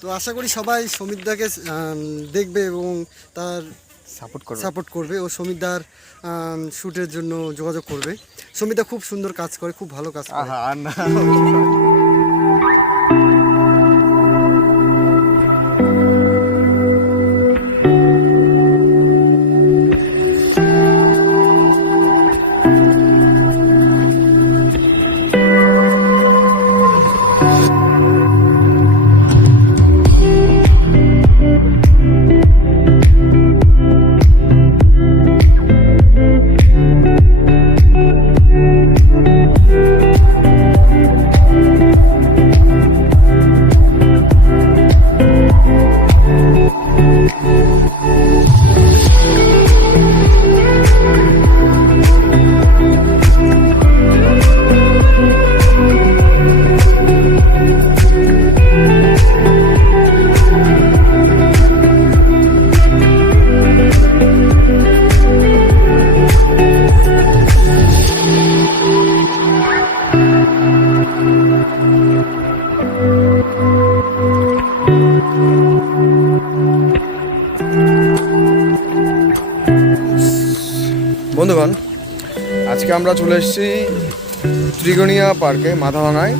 তো আশা করি সবাই সমিতদাকে দেখবে এবং তার সাপোর্ট করবে ও সমিতদার শ্যুটের জন্য যোগাযোগ করবে। সমিতদা খুব সুন্দর কাজ করে, খুব ভালো কাজ করে। বন্ধুগণ, আজকে আমরা চলে এসেছি ত্রিগোণিয়া পার্কে, মাথাভাঙায়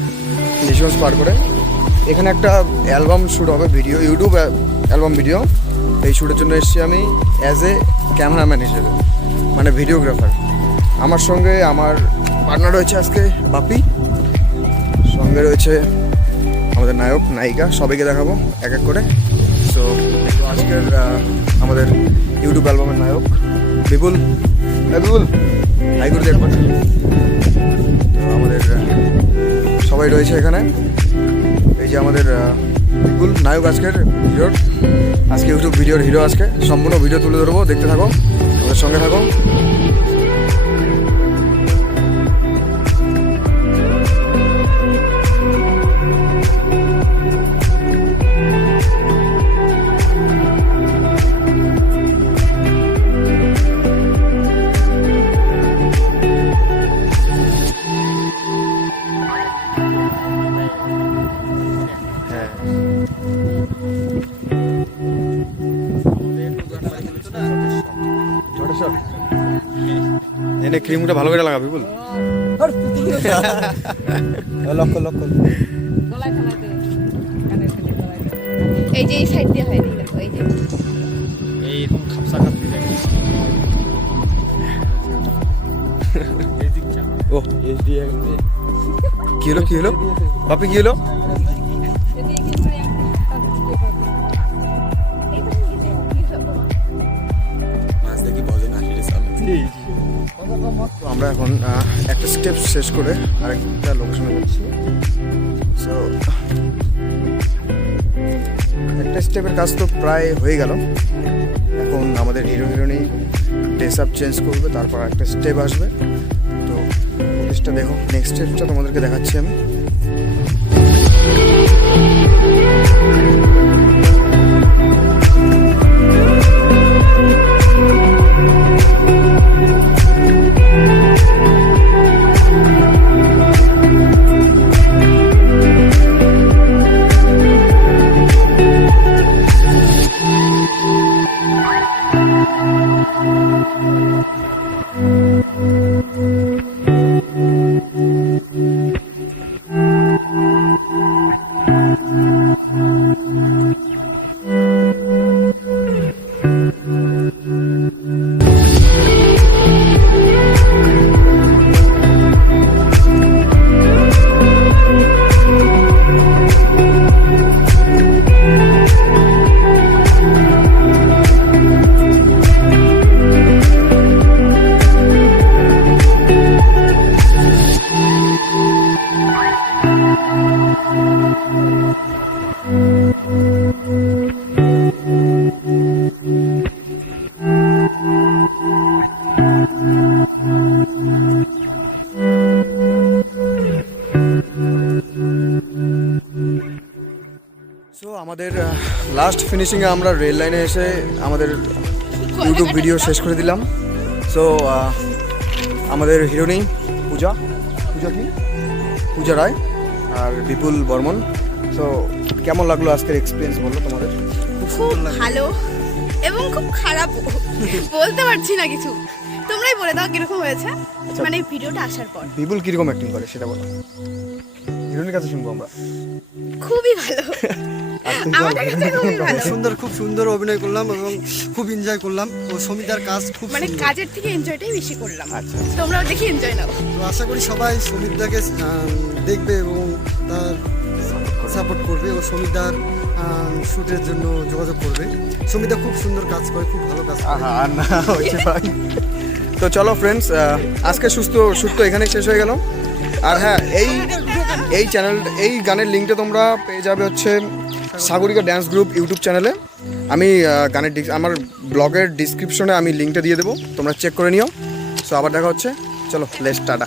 নিশোস পার করে। এখানে একটা অ্যালবাম শ্যুট হবে, ভিডিও, ইউটিউব অ্যালবাম ভিডিও। এই শ্যুটের জন্য এসেছি আমি অ্যাজ এ ক্যামেরাম্যান হিসেবে, মানে ভিডিওগ্রাফার। আমার সঙ্গে আমার পার্টনার রয়েছে আজকে বাপি, সঙ্গে রয়েছে আমাদের নায়ক নায়িকা, সবাইকে দেখাবো এক এক করে। সো আজকের আমাদের ইউটিউব অ্যালবামের নায়ক বিপুল, বিপুল হাই করে দেখবেন। তো আমাদের সবাই রয়েছে এখানে। এই যে আমাদের বিপুল নায়ক, আজকের হিরোর, আজকে ইউটিউব ভিডিওর হিরো। আজকে সম্পূর্ণ ভিডিও তুলে ধরবো, দেখতে থাকো, আমাদের সঙ্গে থাকো। এনে ক্রিমটা ভালো করে লাগাবি বল। লক্ষ লক্ষ এই যে এই সাইড দিয়ে হয়, দেখো এই যে এইরকম খাপসা খাপসি ও কি হলো, কি হলো বাপি, কি হলো? তো আমরা এখন একটা স্টেপ শেষ করে আরেকটা লোকেশনে যাচ্ছি। সো একটা স্টেপের কাজ তো প্রায় হয়ে গেল। এখন আমাদের হিরো হিরোইনি ড্রেস আপ চেঞ্জ করবে, তারপর একটা স্টেপ আসবে। তো ফুটেজটা দেখো, নেক্সট স্টেপটা তোমাদেরকে দেখাচ্ছি আমি। আমাদের লাস্ট ফিনিশিংয়ে আমরা রেল লাইনে এসে আমাদের ইউটিউব ভিডিও শেষ করে দিলাম। সো আমাদের হিরোইনি পূজা কি পূজা রায় আর বিপুল বর্মন। সো কেমন লাগলো আজকের এক্সপিরিয়েন্স বলো তোমাদের? খুব ভালো এবং খুব খারাপ বলতে পারছি না কিছু, তোমরাই বলে দাও কিরকম হয়েছে মানে ভিডিওটা আসার পর। বিপুল কিরকম অ্যাক্টিং করে সেটা বলো, হিরোইনের কাছে শুনবো আমরা। খুবই ভালো, আমাদের কাছে খুবই ভালো। খুব সুন্দর অভিনয় করলাম এবং খুব এনজয় করলাম। ও সমিতার কাজ খুব মানে সুন্দর। কাজের থেকে এনজয়টাই বেশি করলাম। আচ্ছা। তোমরাও দেখি এনজয় নাও। তো আশা করি সবাই সমিতাকে দেখবে এবং তার সাপোর্ট করবে ও সমিতার শুটের জন্য যোগাযোগ করবে। সমিতা খুব সুন্দর কাজ করে, খুব ভালো কাজ করে। আর না হচ্ছে ভাই। তো চলো ফ্রেন্ডস, আজকে শুট তো এখানেই শেষ হয়ে গেল। আর হ্যাঁ, এই চ্যানেল, এই গানের লিঙ্কটা তোমরা পেয়ে যাবে হচ্ছে সাগরিকা ড্যান্স গ্রুপ ইউটিউব চ্যানেলে। আমি আমার ব্লগের ডিসক্রিপশনে আমি লিঙ্কটা দিয়ে দেবো, তোমরা চেক করে নিও। সো আবার দেখা হচ্ছে, চলো লেটস টাটা।